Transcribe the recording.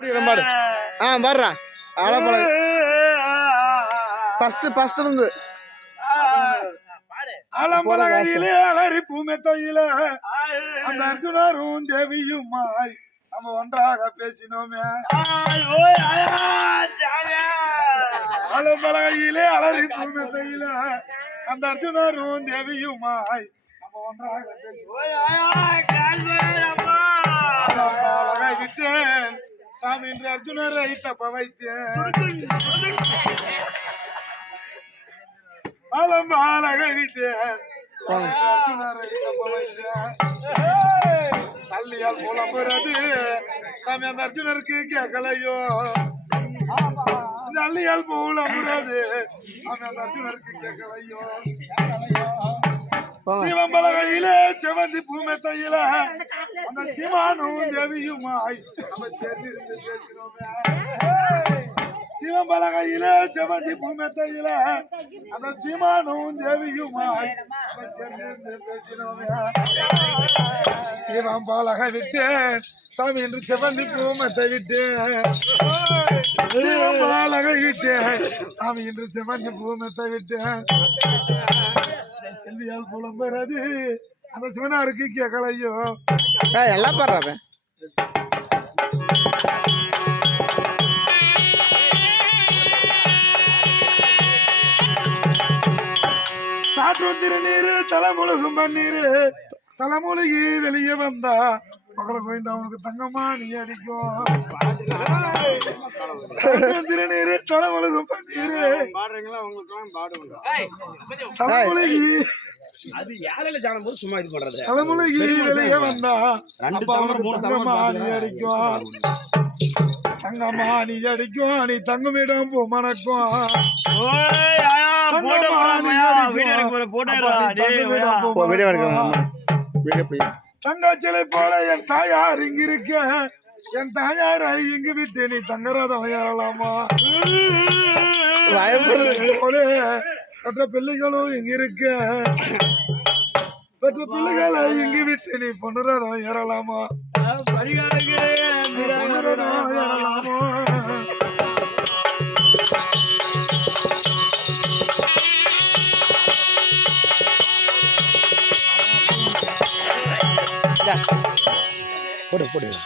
பாடு பாடுறா ஆலப்பழ ஃபர்ஸ்ட் இருந்து ஆலம்பலகையிலே அலறி பூமெத்தையில அந்த அர்ஜுனரும் தேவியுமாய் நம்ம ஒன்றாக பேசினோமே. ஆலம்பலகையிலே அலறி பூமெத்தையில அந்த அர்ஜுனரும் தேவியுமாய் நம்ம ஒன்றாக பேசினோமே. விட்டேன் சாமி என்று அர்ஜுனரை தப்ப வைத்தேன். ஆலம்பலகை விட்டேன் தள்ளியால் புலம்புறது சாமி அந்த அர்ஜுனருக்கு கேட்கலையோ. தள்ளியால் புலம்புறது சாமி அந்த அர்ஜுனருக்கு கேட்கலையோ. சிவம்பலகையிலே செவந்தி பூமெத்தையில அந்த சிவானும் தேவியுமாய் நம்ம சேர்ந்திருந்து பேசினோமே. சிவம்பலகையிலே செவந்தி பூமெத்தையில அந்த சிவானும் தேவியுமாய் நம்ம சேர்ந்திருந்து பேசினோமே. சிவம்பலகை விட்டேன் சாமி என்று செவந்தி பூமெத்தை விட்டேன். சிவம்பலகை விட்டேன் சாமி என்று செவந்தி பூமெத்தை விட்டேன். செல்வியால் புலம்புறது அந்த சிவனாருக்கு கேட்கலையோ. எல்லாம் பாடுறாரு சாற்றும் திருநீரு தலைமுழுகும் பன்னீரு தலைமுழுகி வெளியே வந்தா மகளை கோயந்தா அவனுக்கு தங்கம்மா நீ அடிக்கும். திருநீரு தலைமுழுகும் பன்னீரு தலைமுழுகி அது யாரையில ஜானம் போது சும்மா இது பண்றது தலைமுழுகி வெளியே வந்தா அப்ப அவனுக்கு தங்கம்மா நீ அடிக்கும். தங்கம்மா நீ அடிக்கும் நீ தங்கமிடம் போ மணக்கும். தங்கச்சிலை போல என் தாயார் இங்க இருக்க என் தாயாரை இங்கு விட்டு நீ தங்கரதம் ஏறலாமா. பெற்ற பிள்ளைகளும் இங்க இருக்க பெற்ற பிள்ளைகளை இங்கு விட்டு நீ பொண்ணுரதம் ஏறலாமா. போடு போடு இது